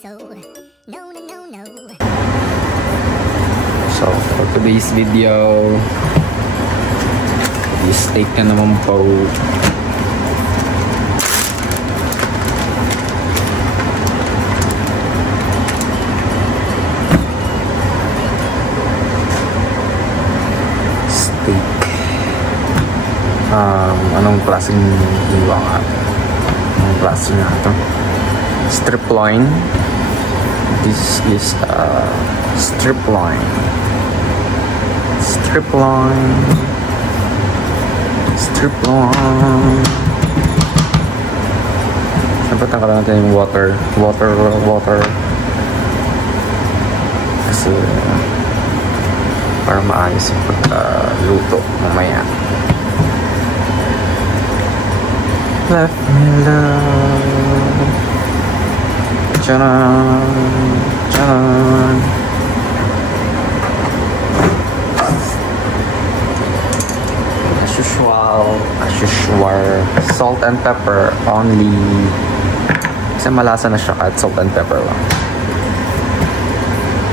So for today's video, steak na naman po. Anong klaseng hiwa nga? Anong klase nga ito? Strip loin. This is strip loin. Strip loin. Strip loin. Dapat tanggalan natin yung water. Water. Kasi para maayos yung pagluto mamaya. Left me love. Charan. As usual, salt and pepper only. Kasi malasa na siya kahit salt and pepper lang.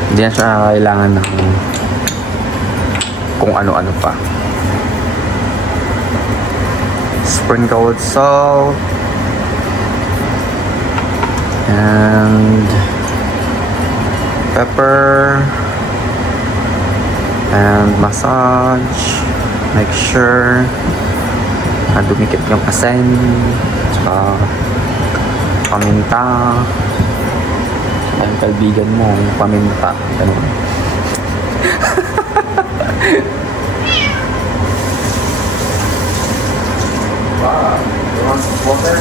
Hindi na siya kailangan ng kung ano-ano pa. Sprinkle with salt and pepper and massage. Make sure na dumikit yung asin tsaka paminta. Ang kaibigan mo paminta, ganun. Wow, you want some water?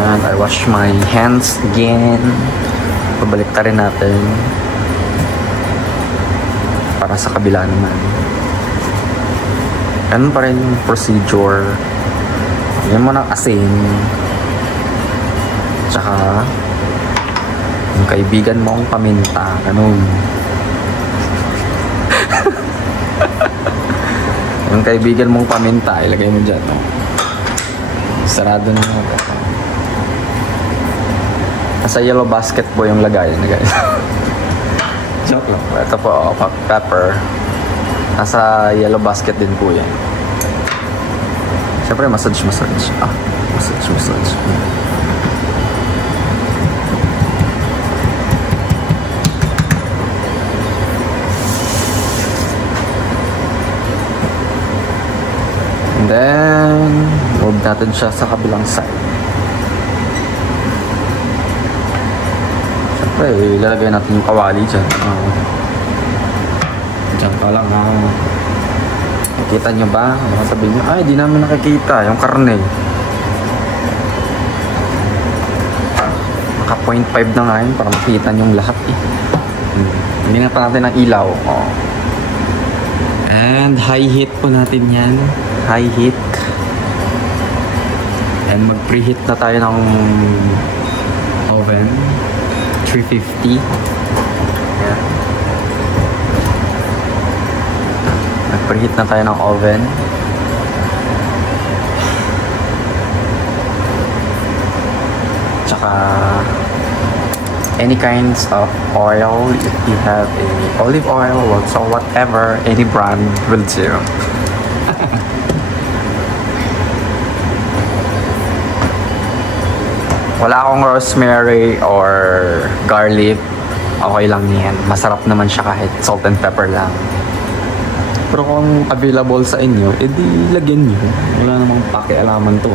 And I wash my hands again. Pabalik ta rin natin para sa kabila naman. Ganun pa rin yung procedure. Yan mo ng asin tsaka yung kaibigan mo ang paminta, ganun. Yung kaibigan mong paminta, ilagay mo dyan, no? Sarado na mo. Nasa yellow basket po yung lagayan, guys. Joke lang. Ito po, pepper. Nasa yellow basket din po yan. Siyempre, massage. Massage. Then, move natin siya sa kabilang side. Siyempre, ilalagay natin yung kawali dyan. Diyan pa lang, nakikita nyo ba? Baka sabihin nyo, ay, di namin nakikita yung karne. Naka 0.5 na nga yun para makita nyo yung lahat eh. Hindi na pa natin ang ilaw. And high heat po natin yan. High heat. And mag-preheat na tayo ng oven. 350. Yeah. Mag-preheat na tayo ng oven. Tsaka any kinds of oil. If you have a olive oil or so whatever, any brand will do. Wala akong rosemary or garlic. Okay lang yan. Masarap naman siya kahit salt and pepper lang. Pero kung available sa inyo, edi lagyan nyo. Wala namang pakialaman to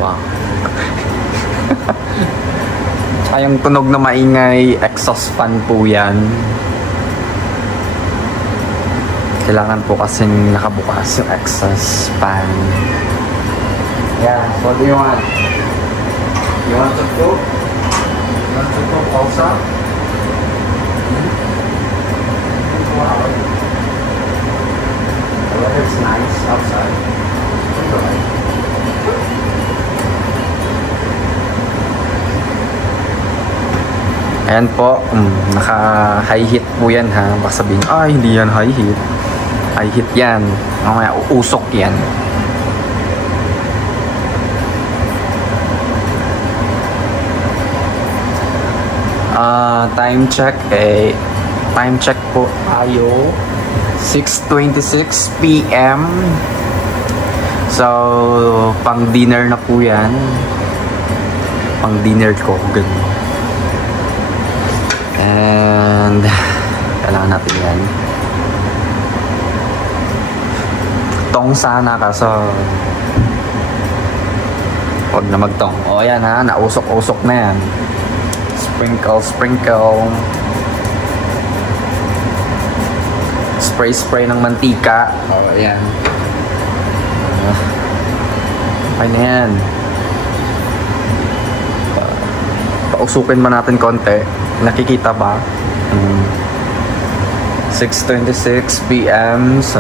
Tsaka yung tunog na maingay, exhaust fan po yan. Kailangan po kasing nakabukas yung exhaust fan. Yeah, so what do you want? You want to cook? You want to cook also? Wow. The weather's nice outside. Ayan po, naka high heat po yan ha. Baka sabihin, ay hindi yan high heat. Ay hit yan. Mamaya uusok yan. Time check time check po tayo 6:26 PM. So pang dinner na po yan. Pang dinner ko ganun. And kailangan natin yan. Tong sana kaso huwag na magtong. O yan ha, nausok-usok na yan. Sprinkle, sprinkle. Spray ng mantika. O yan. Okay na yan. Pausukin ba natin konti? Nakikita ba? 6:26 PM. So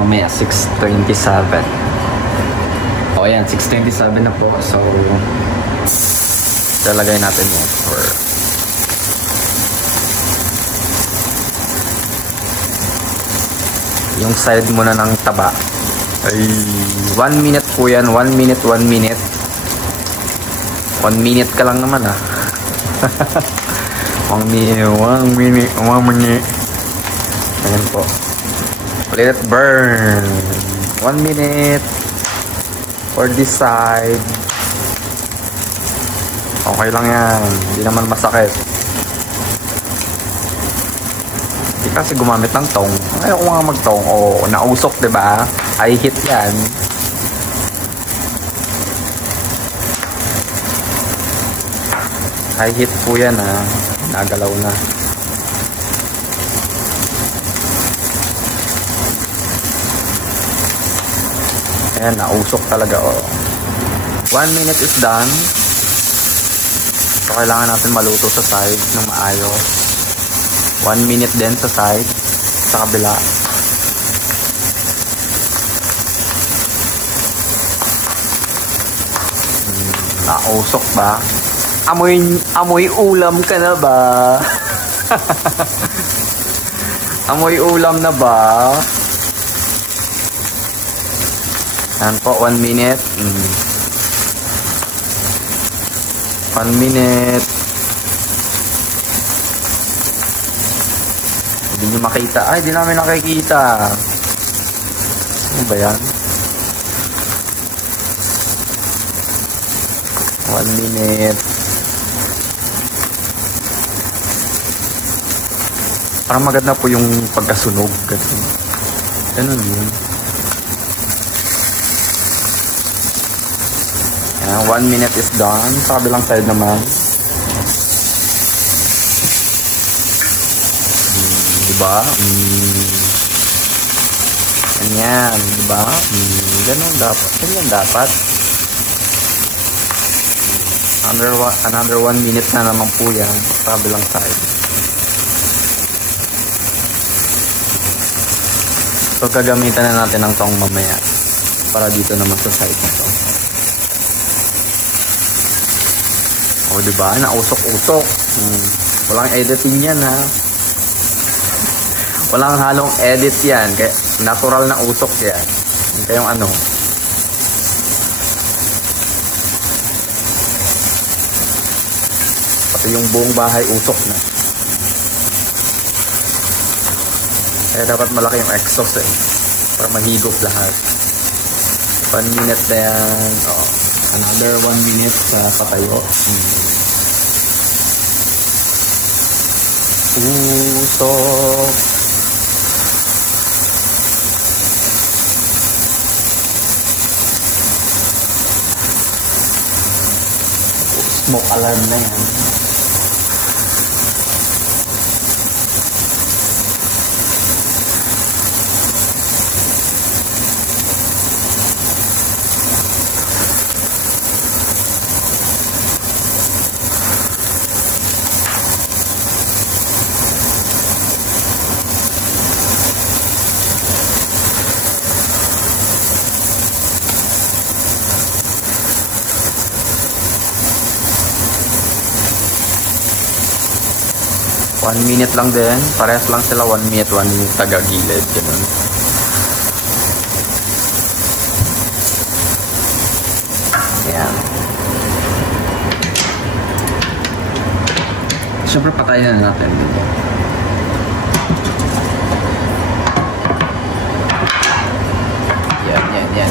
mamaya 6:27. O yan, 6:27 na po. So lalagay natin yan for yung side muna ng taba. Ay 1 minute po yan. 1 minute, 1 minute. 1 minute ka lang naman ah. 1 minute. Ayan po. Let it burn. 1 minute for this side. Okay lang yan. Hindi naman masakit. Hindi kasi gumamit ng tong. Ayaw ko nga magtong. O, nausok, diba? I hit yan. I hit po yan ha. Nagalaw na. Ayan, nausok talaga. O. 1 minute is done. So, kailangan natin maluto sa side ng maayos. 1 minute din sa side. Sa kabila. Nausok ba? Amoy ulam ka na ba? Amoy ulam na ba? Yan po, 1 minute. 1 minute. Hindi nyo makita. Ay, di namin nakikita. Ano ba yan? 1 minute. Parang maganda po yung pagkasunog. Ganun yun. Yan, 1 minute is done. Sa kabilang side naman. Diba? Ganyan. Diba? Ganun dapat. Ganyan dapat. Another 1 minute na naman po yan. Sa kabilang side. So, gagamitan na natin ng tong mamaya. Para dito naman sa side na to. O, diba? Nausok-usok. Walang editing yan, ha? Walang halong edit yan. Kaya, natural na usok yan. Kaya yung ano. Pati yung buong bahay usok na. Kaya dapat malaki yung exhaust eh. Para mahigop lahat. 1 minute na yan. Oh, another 1 minute sa patayo. Usok. Smoke alarm na yan. One minute lang din. Parehas lang sila 1 minute, 1 minute taga-gilid. Ganun. Siyempre, patayin na natin. Yan.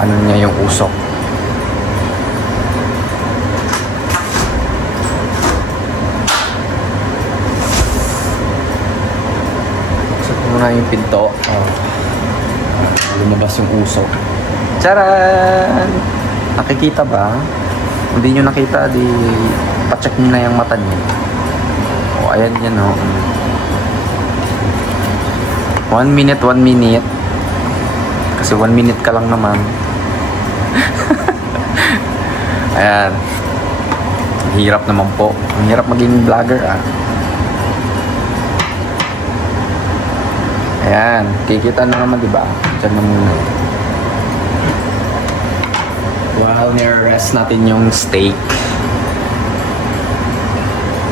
Ano niya yung usok. Muna yung pinto. Lumabas yung usok. Charan! Nakikita ba? Hindi nyo nakita, di pacheck nyo na yung mata nyo. O, ayan yan o. 1 minute. Kasi 1 minute ka lang naman. Ayan. Ang hirap naman po. Ang hirap maging vlogger Ayan, kikita na naman, diba? Diyan na muna. While nire-rest natin yung steak,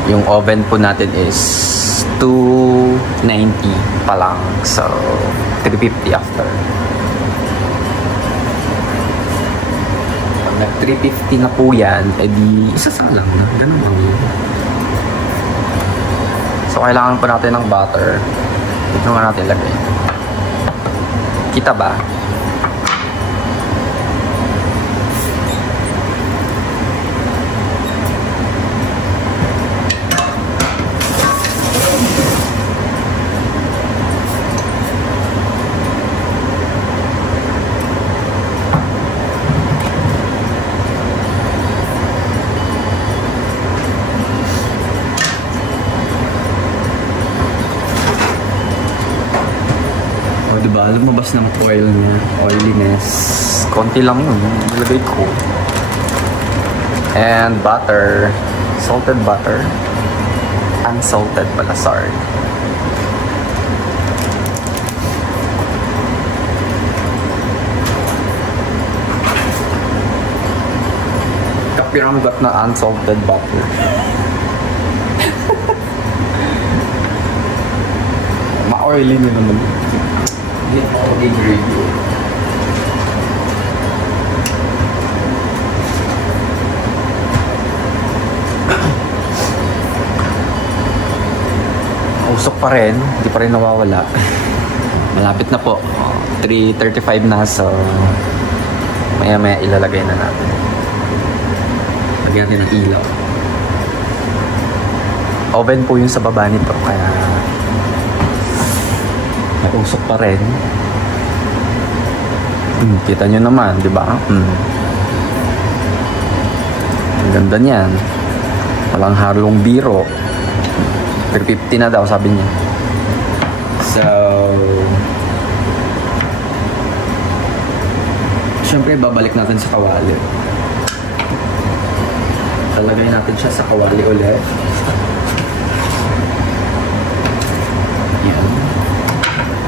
yung oven po natin is 290 pa lang. So, 350 after. Pag nag-350 na po yan, edi isasalang na. Ganun lang yun. So, kailangan pa natin ng butter. Ito nga natin lagay. Kita ba? Diba? Lumabas ng oil niya. Oiliness. Konti lang yun. Nilagay ko. And butter. Salted butter. Unsalted pala, sorry. Kapiranggat na unsalted butter. Ma-oily nyo naman. Hindi ako mag-review. Usok pa rin. Hindi pa rin nawawala. Malapit na po. 3:35 na. So, maya-maya ilalagay na natin. Lagyan natin ng ilaw. Oven po yung sa baba nito. Kaya may usok pa rin. Kita nyo naman, di ba? Ang ganda niyan. Walang halong biro. 350 na daw, sabi niya. So, syempre, babalik natin sa kawali. Talagay natin siya sa kawali ulit. Yan.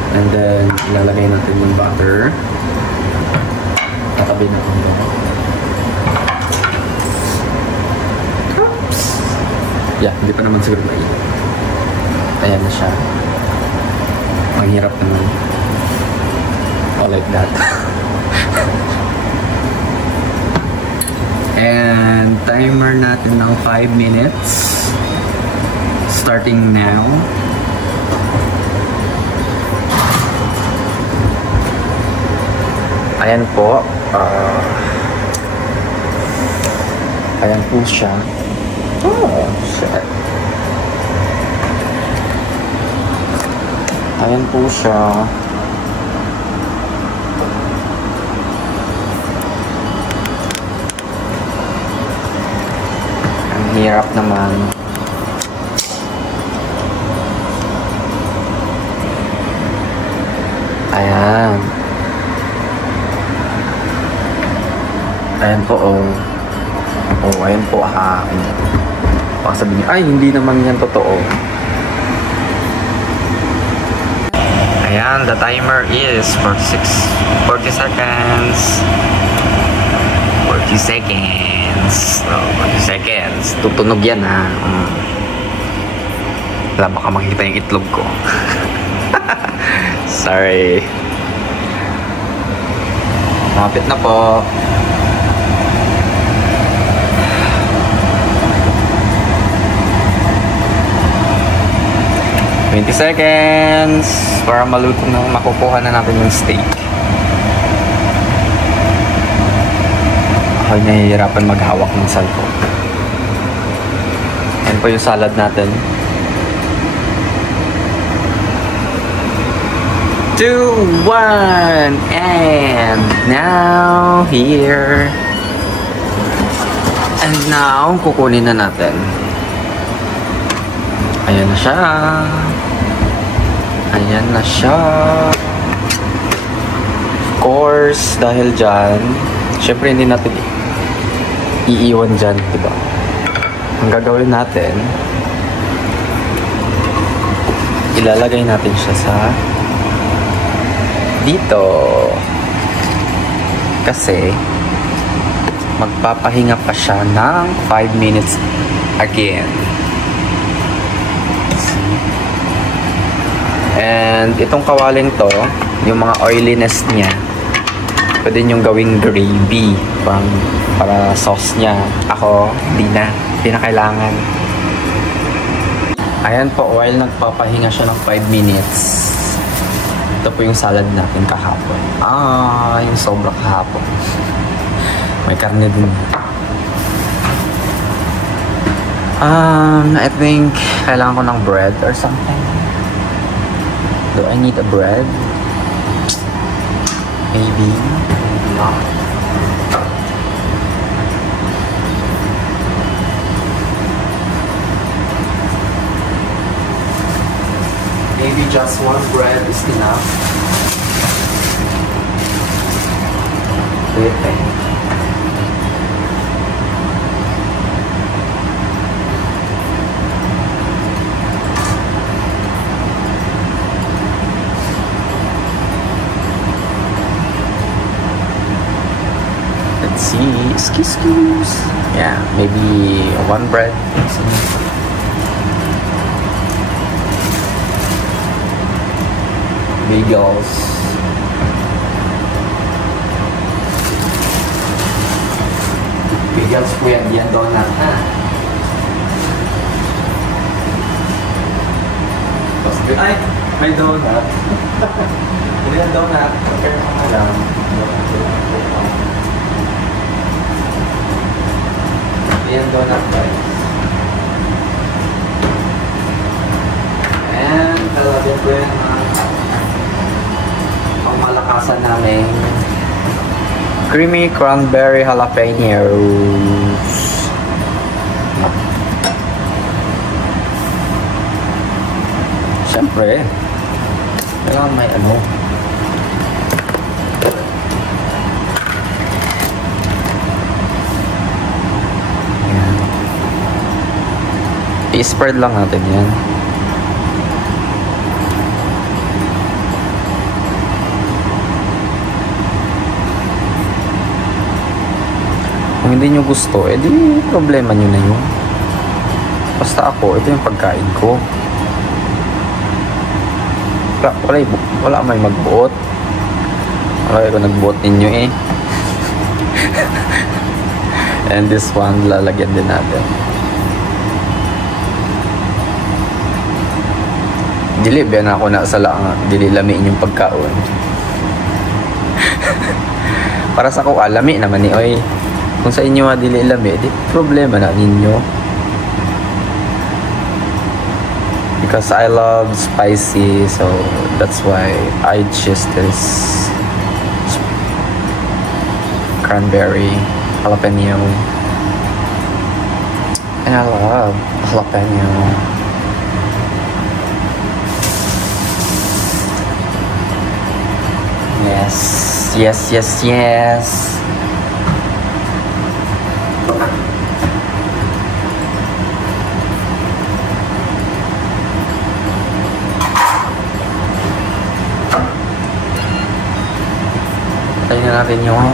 And then, ilalagay natin yung butter. Tatabi natin ito. Oops! Yeah, hindi pa naman siguro mainit. Ayan na siya. Ang hirap naman. Oh, like that. And timer natin ng 5 minutes. Starting now. Ayan po. Ayan po siya. Oh, shit. Ayan po siya. Ang hirap naman. Ayan. Ayan po, oh. Oh, ayan po, ha. Baka sabihin niyo, ay, hindi naman yan totoo. Ayan, the timer is 40 seconds. 40 seconds. So, 40 seconds. Tutunog yan, ha. Wala, baka makikita yung itlog ko. Sorry. Malapit na po. 20 seconds para maluto na, makukuha na natin yung steak. Ako'y nahihirapan maghawak ng cellphone. Yan po yung salad natin. 2, 1, and now here. And now, kukunin na natin. Ayan na siya. Ayan na siya. Of course, dahil dyan, syempre hindi natin iiwan dyan, diba? Ang gagawin natin, ilalagay natin siya sa dito. Kasi, magpapahinga pa siya ng 5 minutes again. And itong kawaling to, yung mga oiliness niya, pwede nyo gawing gravy para sauce niya. Ako, hindi na kailangan. Ayan po, while nagpapahinga siya ng 5 minutes, ito po yung salad natin kahapon. Yung sobra kahapon. May karne din. I think kailangan ko ng bread or something. Do I need a bread? Maybe. Maybe not. Maybe just one bread is enough. Do you think? Let's see. Excuse. Yeah, maybe one bread. Bagels. Bagels po yan. Yan donut, ha? Ay! May donut. Hindi yan donut. Compare mo ka lang. Hindi yan donut, guys. And talaga po yan, malakasan namin creamy cranberry jalapenos. Siyempre, kailangan may ano. Ayan. I-spread lang natin yan. Kung hindi nyo gusto, edi problema nyo na yun. Basta ako, ito yung pagkain ko. Wala may magbuot. Wala ko nagbuot ninyo eh. And this one, lalagyan din natin. Dili, biyan ako na sa lang. Dili lamiin yung pagkaon. Para sa ko, lami naman ni oy. Kung sa inyo dili lami, di problema na ninyo. Because I love spicy, so that's why I choose this cranberry jalapeno. And I love jalapeno. Yes, yes, yes, yes. Tayo na natin yung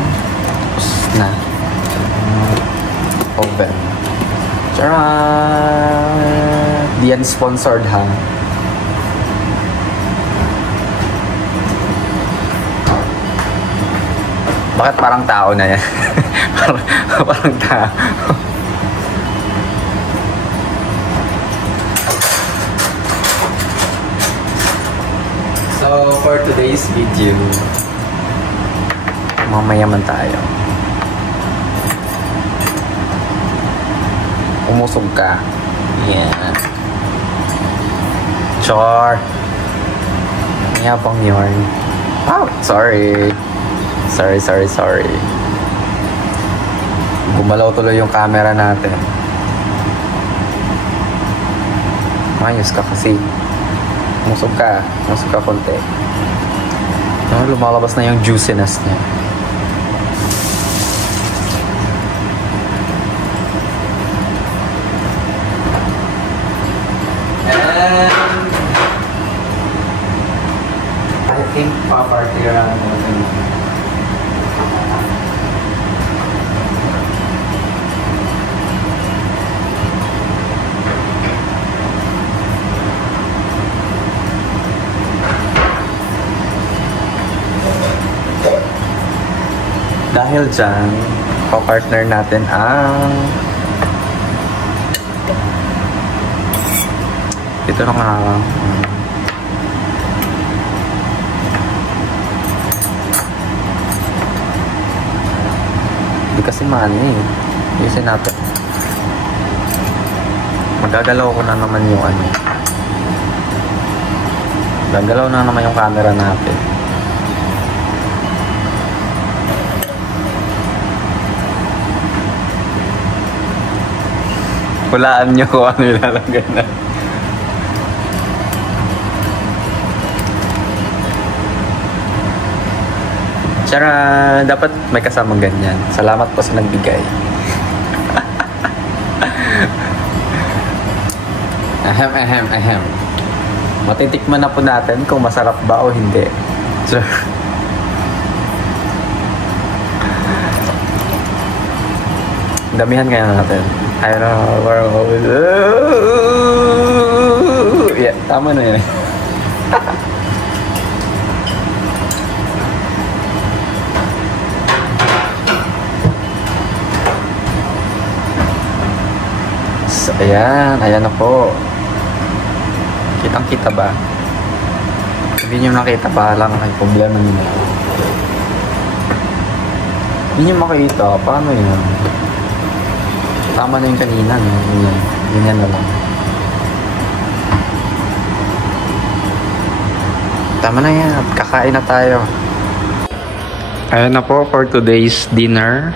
oven. Charan! Di yan sponsored, ha? Bakit parang tao na yan? parang tao. So, for today's video, mamayaman tayo. Umusog ka. Yeah. Char. Mayabang yun. Oh, sorry. Sorry. Gumalaw tuloy yung camera natin. Ayos ka kasi. Umusog ka konti. Lumalabas na yung juiciness niya. And I think papartiran natin. Dahil dyan, pa-partner natin ang ito na nga hindi kasi mani ayusin natin. Magagalaw ko na naman yung gagalaw na naman yung camera natin. Hulaan nyo kung ano ilalagay na. Tsaka dapat may kasamang ganyan. Salamat po sa nagbigay. Ahem. Matitikman na po natin kung masarap ba o hindi. So, damihan kaya natin. I don't know where I'm always... Yeah, tama na yun. So, ayan na po. Kitang-kita ba? Hindi nyo nakita pa lang ay problema nyo. Hindi nyo makita. Paano yun? Tama na yung kanina, no? Ganyan na lang. Tama na yan. Kakain na tayo. Ayan na po for today's dinner.